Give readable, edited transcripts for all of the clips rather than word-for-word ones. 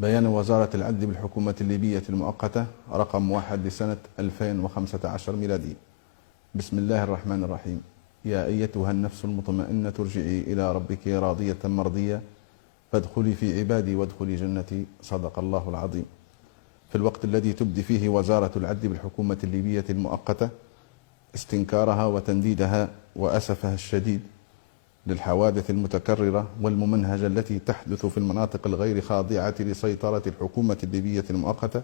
بيان وزارة العدل بالحكومة الليبية المؤقتة رقم 1 لسنة 2015 ميلادي. بسم الله الرحمن الرحيم. يا أيتها النفس المطمئنة ارجعي إلى ربك راضية مرضية فادخلي في عبادي وادخلي جنتي. صدق الله العظيم. في الوقت الذي تبدي فيه وزارة العدل بالحكومة الليبية المؤقتة استنكارها وتنديدها وأسفها الشديد للحوادث المتكررة والممنهجة التي تحدث في المناطق الغير خاضعة لسيطرة الحكومة الليبية المؤقتة،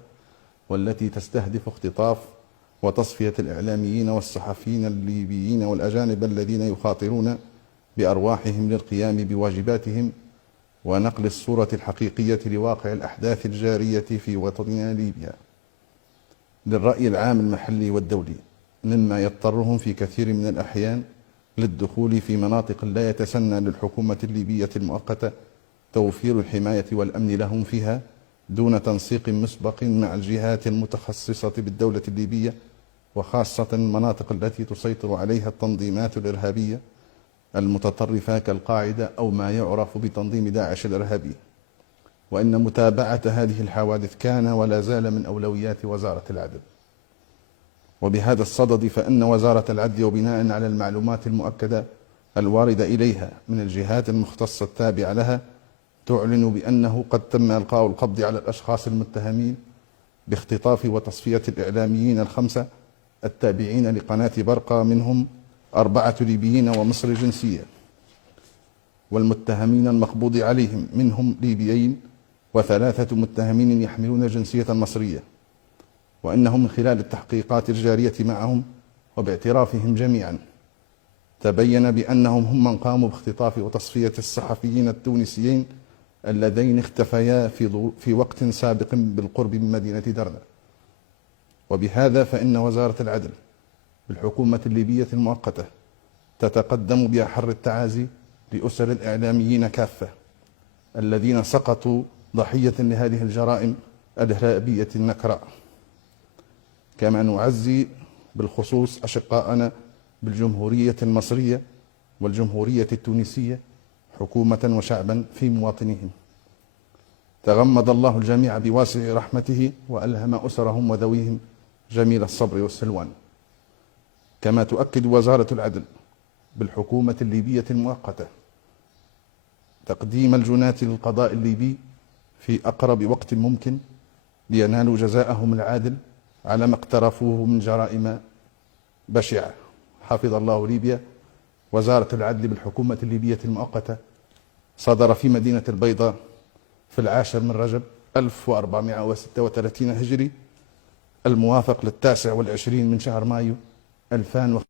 والتي تستهدف اختطاف وتصفية الإعلاميين والصحفيين الليبيين والأجانب الذين يخاطرون بأرواحهم للقيام بواجباتهم ونقل الصورة الحقيقية لواقع الأحداث الجارية في وطننا ليبيا للرأي العام المحلي والدولي، مما يضطرهم في كثير من الأحيان للدخول في مناطق لا يتسنى للحكومة الليبية المؤقتة توفير الحماية والأمن لهم فيها دون تنسيق مسبق مع الجهات المتخصصة بالدولة الليبية، وخاصة المناطق التي تسيطر عليها التنظيمات الإرهابية المتطرفة كالقاعدة أو ما يعرف بتنظيم داعش الإرهابي. وإن متابعة هذه الحوادث كان ولا زال من أولويات وزارة العدل. وبهذا الصدد فإن وزارة العدل وبناء على المعلومات المؤكدة الواردة إليها من الجهات المختصة التابعة لها تعلن بأنه قد تم إلقاء القبض على الأشخاص المتهمين باختطاف وتصفية الإعلاميين الخمسة التابعين لقناة برقة، منهم 4 ليبيين ومصري الجنسية، والمتهمين المقبوض عليهم منهم ليبيين و3 متهمين يحملون الجنسية المصرية. وإنه من خلال التحقيقات الجارية معهم وباعترافهم جميعا تبين بأنهم هم من قاموا باختطاف وتصفية الصحفيين التونسيين اللذين اختفيا في وقت سابق بالقرب من مدينة درنا. وبهذا فإن وزارة العدل بالحكومة الليبية المؤقتة تتقدم بأحر التعازي لأسر الإعلاميين كافة الذين سقطوا ضحية لهذه الجرائم الإرهابية النكراء، كما نعزي بالخصوص أشقاءنا بالجمهورية المصرية والجمهورية التونسية حكومة وشعبا في مواطنهم. تغمد الله الجميع بواسع رحمته وألهم أسرهم وذويهم جميل الصبر والسلوان. كما تؤكد وزارة العدل بالحكومة الليبية المؤقتة تقديم الجناة للقضاء الليبي في أقرب وقت ممكن لينالوا جزاءهم العادل على ما اقترفوه من جرائم بشعة. حفظ الله ليبيا. وزارة العدل بالحكومة الليبية المؤقتة صدر في مدينة البيضاء في 10 من رجب 1436 هجري الموافق 29 من شهر مايو 2005.